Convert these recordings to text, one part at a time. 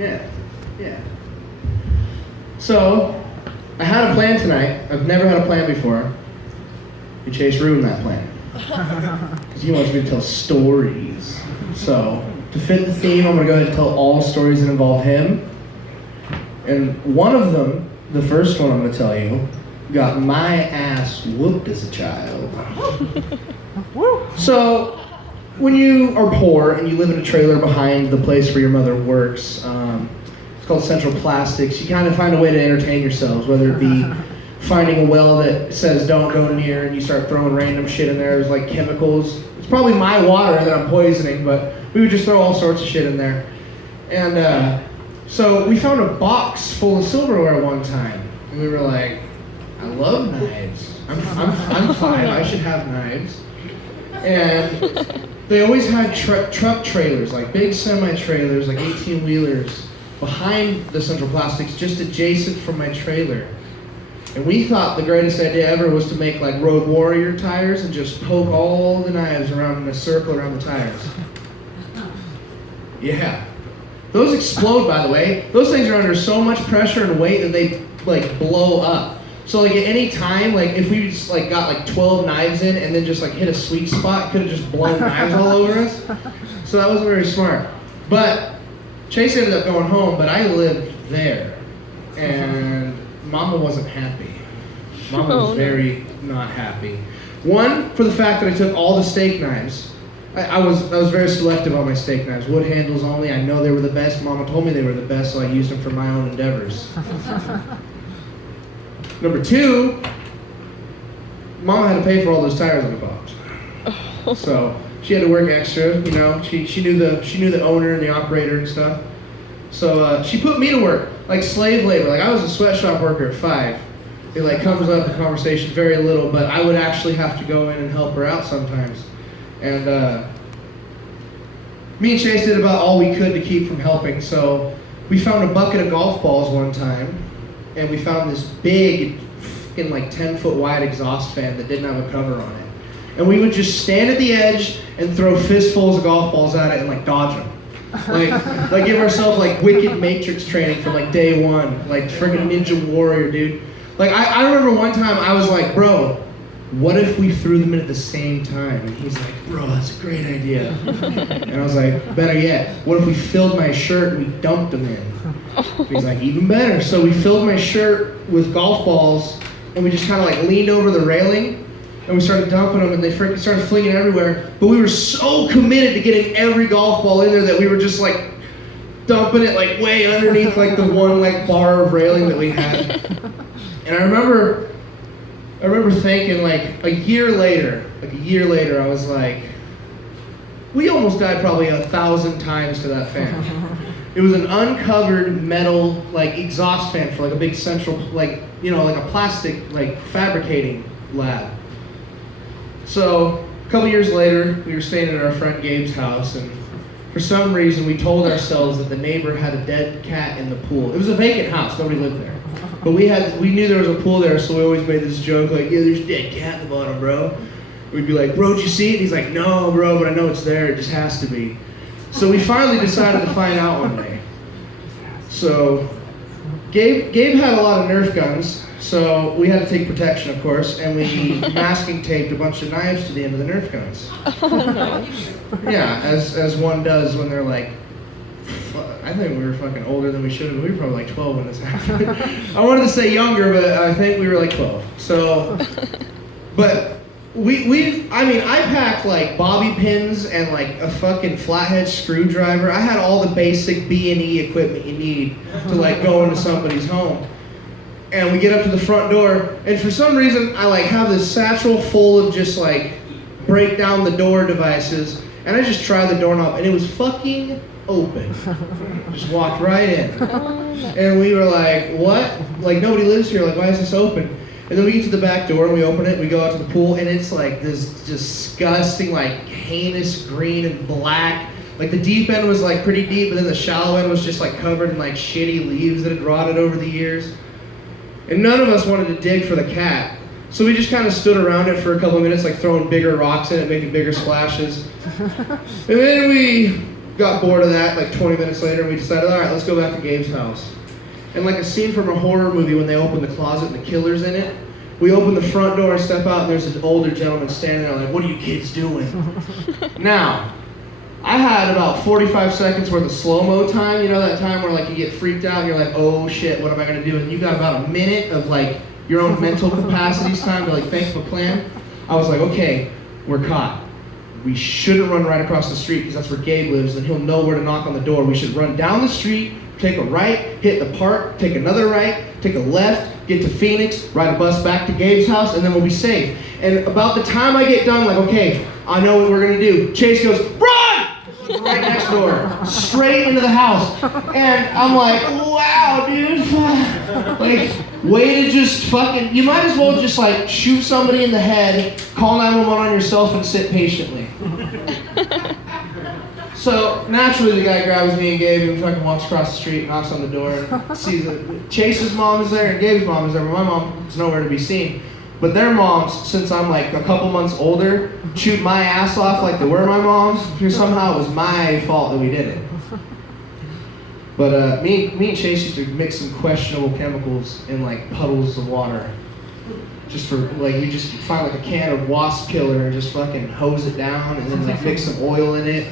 Yeah. So, I had a plan tonight. I've never had a plan before. And Chase ruined that plan. Because he wants me to tell stories. So, to fit the theme, I'm going to go ahead and tell all stories that involve him. And one of them, the first one I'm going to tell you, got my ass whooped as a child. So, when you are poor and you live in a trailer behind the place where your mother works, it's called Central Plastics, you kind of find a way to entertain yourselves, whether it be finding a well that says don't go near and you start throwing random shit in there. There's like chemicals. It's probably my water that I'm poisoning, but we would just throw all sorts of shit in there. And so we found a box full of silverware one time. And we were like, I love knives. I'm 5, I should have knives. And they always had truck trailers, like big semi-trailers, like 18-wheelers, behind the Central Plastics, just adjacent from my trailer. And we thought the greatest idea ever was to make like Road Warrior tires and just poke all the knives around in a circle around the tires. Yeah. Those explode, by the way. Those things are under so much pressure and weight that they like blow up. So like at any time, like if we just like got like 12 knives in and then just like hit a sweet spot, could have just blown knives all over us. So that wasn't very smart. But Chase ended up going home, but I lived there. And Mama wasn't happy. Mama was very not happy. One, for the fact that I took all the steak knives. I was very selective on my steak knives. Wood handles only. I know they were the best. Mama told me they were the best, so I used them for my own endeavors. Number 2, Mama had to pay for all those tires that I bought. So she had to work extra, you know. She knew the owner and the operator and stuff. So she put me to work, like slave labor. Like I was a sweatshop worker at 5. It like comes up in conversation very little, but I would actually have to go in and help her out sometimes. And me and Chase did about all we could to keep from helping. So we found a bucket of golf balls one time, and we found this big, fucking like 10-foot wide exhaust fan that didn't have a cover on it. And we would just stand at the edge and throw fistfuls of golf balls at it and like dodge them. Like give ourselves like wicked Matrix training from like day one, like friggin' Ninja Warrior, dude. Like I remember one time I was like, bro, what if we threw them in at the same time? And he's like, bro, that's a great idea. And I was like, better yet, what if we filled my shirt and we dumped them in? He's like, even better. So we filled my shirt with golf balls and we just kind of like leaned over the railing and we started dumping them and they freaking started flinging everywhere. But we were so committed to getting every golf ball in there that we were just like dumping it like way underneath like the one like bar of railing that we had. And I remember thinking like a year later, I was like, we almost died probably 1,000 times to that fan. It was an uncovered metal like exhaust fan for like a big central, like, you know, like a plastic like fabricating lab. So a couple years later, we were staying at our friend Gabe's house, and for some reason we told ourselves that the neighbor had a dead cat in the pool. It was a vacant house, nobody lived there. But we knew there was a pool there, so we always made this joke like, yeah, there's a dead cat in the bottom, bro. We'd be like, bro, did you see it? And he's like, no, bro, but I know it's there, it just has to be. So we finally decided to find out one day. So Gabe had a lot of Nerf guns, so we had to take protection, of course, and we masking taped a bunch of knives to the end of the Nerf guns. Oh, no. Yeah, as one does when they're like, I think we were fucking older than we should have. We were probably like 12 when this happened. I wanted to say younger, but I think we were like 12. So, but I packed like bobby pins and like a fucking flathead screwdriver. I had all the basic B&E equipment you need to like go into somebody's home. And we get up to the front door, and for some reason I like have this satchel full of just like break down the door devices, and I just tried the doorknob and it was fucking open. Just walked right in. And we were like, what? Like nobody lives here, like why is this open? And then we get to the back door and we open it, we go out to the pool, and it's like this disgusting, like heinous green and black. Like the deep end was like pretty deep, but then the shallow end was just like covered in like shitty leaves that had rotted over the years. And none of us wanted to dig for the cat. So we just kind of stood around it for a couple of minutes, like throwing bigger rocks in it, making bigger splashes. And then we got bored of that like 20 minutes later, and we decided, all right, let's go back to Gabe's house. And like a scene from a horror movie when they open the closet and the killer's in it, we open the front door and step out, and there's an older gentleman standing there like, what are you kids doing? Now, I had about 45 seconds worth of slow-mo time, you know that time where like you get freaked out and you're like, oh shit, what am I gonna do? And you got about a minute of like your own mental capacities time to like think of a plan. I was like, okay, we're caught. We shouldn't run right across the street because that's where Gabe lives and he'll know where to knock on the door. We should run down the street, take a right, hit the park, take another right, take a left, get to Phoenix, ride a bus back to Gabe's house, and then we'll be safe. And about the time I get done, like, okay, I know what we're gonna do. Chase goes, run! Right next door, straight into the house. And I'm like, wow, dude. Like, way to just fucking, you might as well just like shoot somebody in the head, call 911 on yourself, and sit patiently. So naturally, the guy grabs me and Gabe and fucking walks across the street, knocks on the door, and sees that Chase's mom is there and Gabe's mom is there, but my mom is nowhere to be seen. But their moms, since I'm like a couple months older, shoot my ass off like they were my moms, because somehow it was my fault that we did it. But me and Chase used to mix some questionable chemicals in like puddles of water. Just for like, you just find like a can of wasp killer and just fucking hose it down and then like mix some oil in it.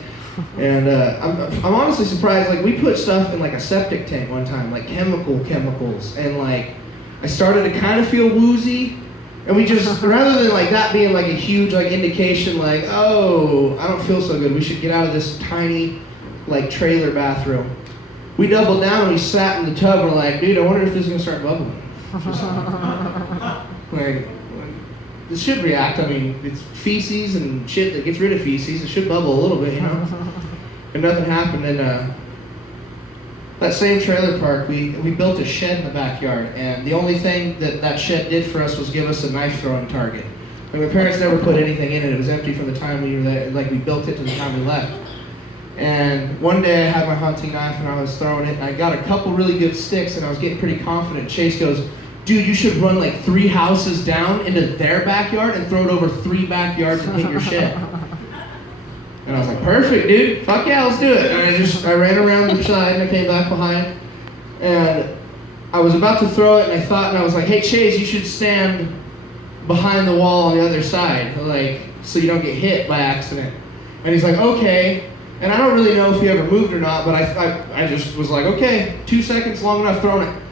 And I'm honestly surprised, like we put stuff in like a septic tank one time, like chemicals, and like I started to kind of feel woozy, and we just, rather than like that being like a huge like indication like, oh, I don't feel so good, we should get out of this tiny like trailer bathroom, we doubled down and we sat in the tub and we're like, dude, I wonder if this is gonna start bubbling. Like, this should react. I mean, it's feces and shit that gets rid of feces. It should bubble a little bit, you know? And nothing happened. And that same trailer park, we built a shed in the backyard. And the only thing that shed did for us was give us a knife throwing target. Like, my parents never put anything in it. It was empty from the time we were there. Like, we built it to the time we left. And one day I had my hunting knife and I was throwing it. And I got a couple really good sticks and I was getting pretty confident. Chase goes, dude, you should run like 3 houses down into their backyard and throw it over 3 backyards and hit your shed. And I was like, perfect, dude. Fuck yeah, let's do it. And I ran around the side and I came back behind. And I was about to throw it and I thought, and I was like, hey, Chase, you should stand behind the wall on the other side, like, so you don't get hit by accident. And he's like, okay. And I don't really know if he ever moved or not, but I just was like, okay, 2 seconds, long enough, throwing it.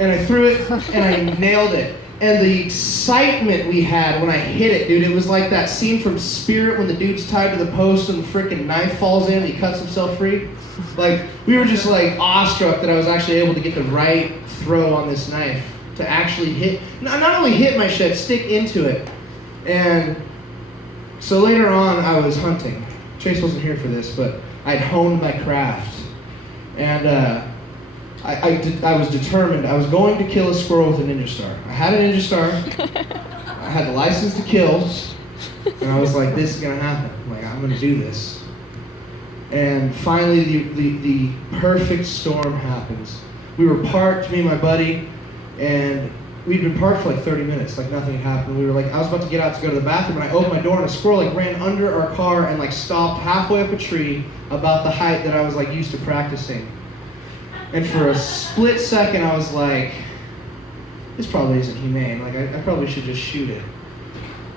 And I threw it, and I nailed it. And the excitement we had when I hit it, dude, it was like that scene from Spirit when the dude's tied to the post and the freaking knife falls in and he cuts himself free. Like, we were just like awestruck that I was actually able to get the right throw on this knife to actually hit, not only hit my shed, stick into it. And so later on, I was hunting. Chase wasn't here for this, but I'd honed my craft. And I was determined. I was going to kill a squirrel with a Ninja Star. I had a Ninja Star. I had the license to kill. And I was like, this is going to happen. Like, I'm going to do this. And finally, the perfect storm happens. We were parked, me and my buddy, and we'd been parked for like 30 minutes, like nothing had happened. We were like, I was about to get out to go to the bathroom, and I opened my door, and a squirrel like ran under our car and like stopped halfway up a tree about the height that I was like used to practicing. And for a split second, I was like, this probably isn't humane. Like, I probably should just shoot it.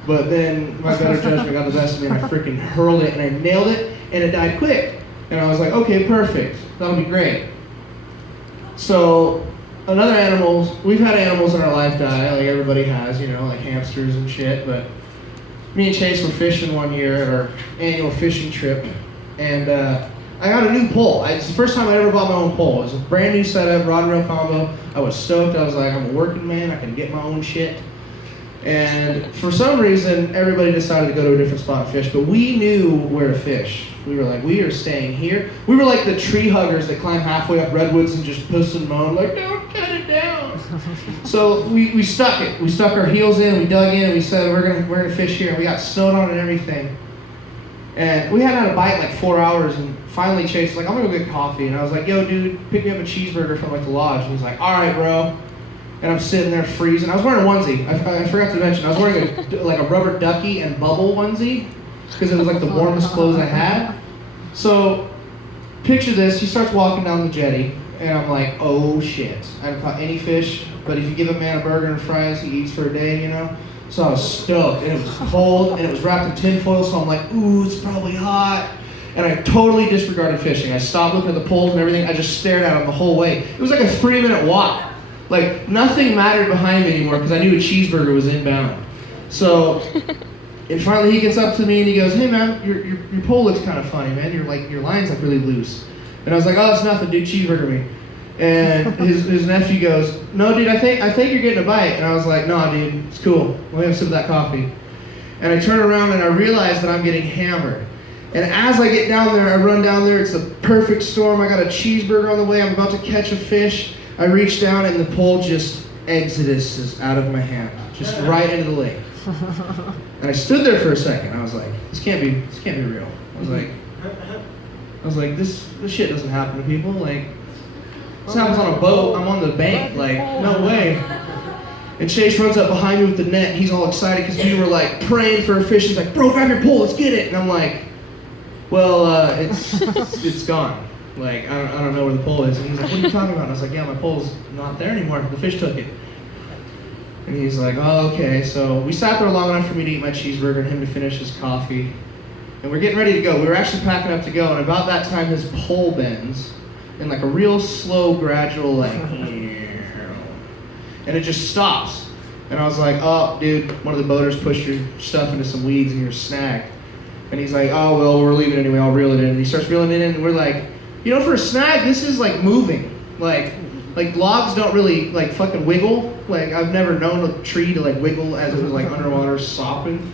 But then my better judgment got the best of me, and I freaking hurled it, and I nailed it, and it died quick. And I was like, okay, perfect. That'll be great. So, another animal, we've had animals in our life die, like everybody has, you know, like hamsters and shit. But me and Chase were fishing one year at our annual fishing trip, and I got a new pole. It's the first time I ever bought my own pole. It was a brand new setup, rod and reel combo. I was stoked. I was like, I'm a working man. I can get my own shit. And for some reason, everybody decided to go to a different spot and fish, but we knew where to fish. We were like, we are staying here. We were like the tree huggers that climb halfway up redwoods and just puss and moan, like, don't cut it down. So we stuck it. We stuck our heels in, we dug in, and we said, we're gonna fish here. And we got snowed on and everything. And we hadn't had a bite in like 4 hours, and finally Chase was like, I'm gonna go get coffee. And I was like, yo, dude, pick me up a cheeseburger from like the lodge. And he's like, all right, bro. And I'm sitting there freezing. I was wearing a onesie. I forgot to mention, I was wearing a rubber ducky and bubble onesie because it was like the warmest clothes I had. So picture this, he starts walking down the jetty, and I'm like, oh shit. I haven't caught any fish, but if you give a man a burger and fries, he eats for a day, you know? So I was stoked, and it was cold, and it was wrapped in tinfoil, so I'm like, ooh, it's probably hot. And I totally disregarded fishing. I stopped looking at the poles and everything. I just stared at them the whole way. It was like a 3-minute walk. Like, nothing mattered behind me anymore because I knew a cheeseburger was inbound. So, and finally he gets up to me and he goes, hey man, your pole looks kind of funny, man. Your line's like really loose. And I was like, oh, it's nothing, dude, cheeseburger me. And his nephew goes, no, dude, I think you're getting a bite. And I was like, no, dude, it's cool. Let me have some of that coffee. And I turn around and I realize that I'm getting hammered. And as I get down there, I run down there. It's the perfect storm. I got a cheeseburger on the way. I'm about to catch a fish. I reach down and the pole just exoduses out of my hand, just right into the lake. And I stood there for a second. I was like, this can't be real. I was like, this shit doesn't happen to people. Like, this happens on a boat. I'm on the bank. Like, no way. And Chase runs up behind me with the net. He's all excited because we were like praying for a fish. He's like, bro, grab your pole. Let's get it. And I'm like, well, it's gone. Like, I don't know where the pole is. And he's like, what are you talking about? And I was like, yeah, my pole's not there anymore. The fish took it. And he's like, oh, okay. So we sat there long enough for me to eat my cheeseburger and him to finish his coffee. And we're getting ready to go. We were actually packing up to go. And about that time, his pole bends in like a real slow, gradual, like, and it just stops. And I was like, oh, dude, one of the boaters pushed your stuff into some weeds and you're snagged. And he's like, oh, well, we're leaving anyway. I'll reel it in. And he starts reeling it in. And we're like, you know, for a snag, this is like moving. Like logs don't really like fucking wiggle. Like, I've never known a tree to like wiggle as it was like underwater sopping.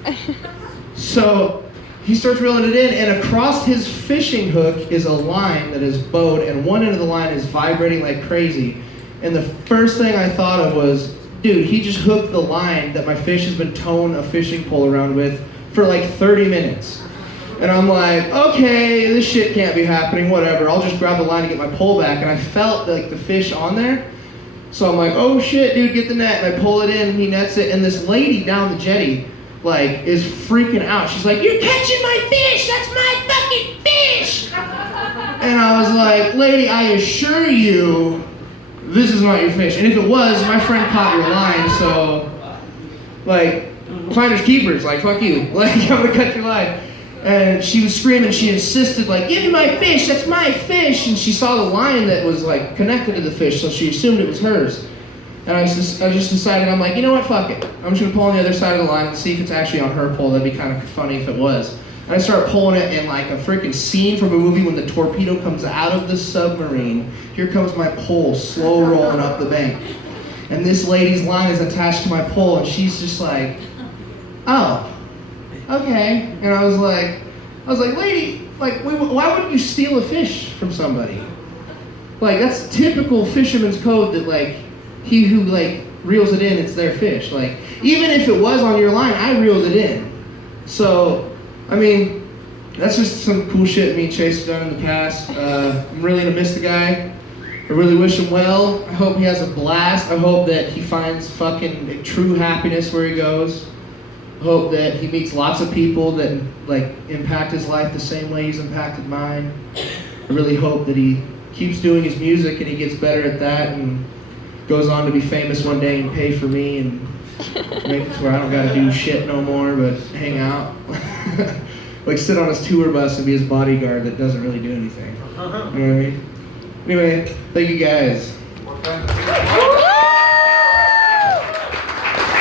So he starts reeling it in, and across his fishing hook is a line that is bowed, and one end of the line is vibrating like crazy. And the first thing I thought of was, dude, he just hooked the line that my fish has been towing a fishing pole around with for like 30 minutes. And I'm like, okay, this shit can't be happening, whatever. I'll just grab the line and get my pole back. And I felt like the fish on there. So I'm like, oh shit, dude, get the net. And I pull it in and he nets it. And this lady down the jetty, like, is freaking out. She's like, you're catching my fish, that's my fucking fish. And I was like, lady, I assure you, this is not your fish. And if it was, my friend caught your line, so, like, finders keepers, like, fuck you. Like, I'm gonna cut your line. And she was screaming, she insisted, like, give me my fish, that's my fish. And she saw the line that was, like, connected to the fish, so she assumed it was hers. And I just decided, I'm like, you know what, fuck it. I'm just gonna pull on the other side of the line and see if it's actually on her pole. That'd be kind of funny if it was. And I started pulling it, and like a freaking scene from a movie when the torpedo comes out of the submarine, here comes my pole slow rolling up the bank. And this lady's line is attached to my pole, and she's just like, oh, okay. And I was like, lady, like, why wouldn't you steal a fish from somebody? Like, that's typical fisherman's code that, like, he who, like, reels it in, it's their fish. Like, even if it was on your line, I reeled it in. So, I mean, that's just some cool shit me and Chase have done in the past. I'm really gonna miss the guy. I really wish him well. I hope he has a blast. I hope that he finds fucking true happiness where he goes. I hope that he meets lots of people that, like, impact his life the same way he's impacted mine. I really hope that he keeps doing his music and he gets better at that and goes on to be famous one day and pay for me and make it to where I don't gotta do shit no more but hang out. Like, sit on his tour bus and be his bodyguard that doesn't really do anything. You know what I mean? Anyway, thank you guys.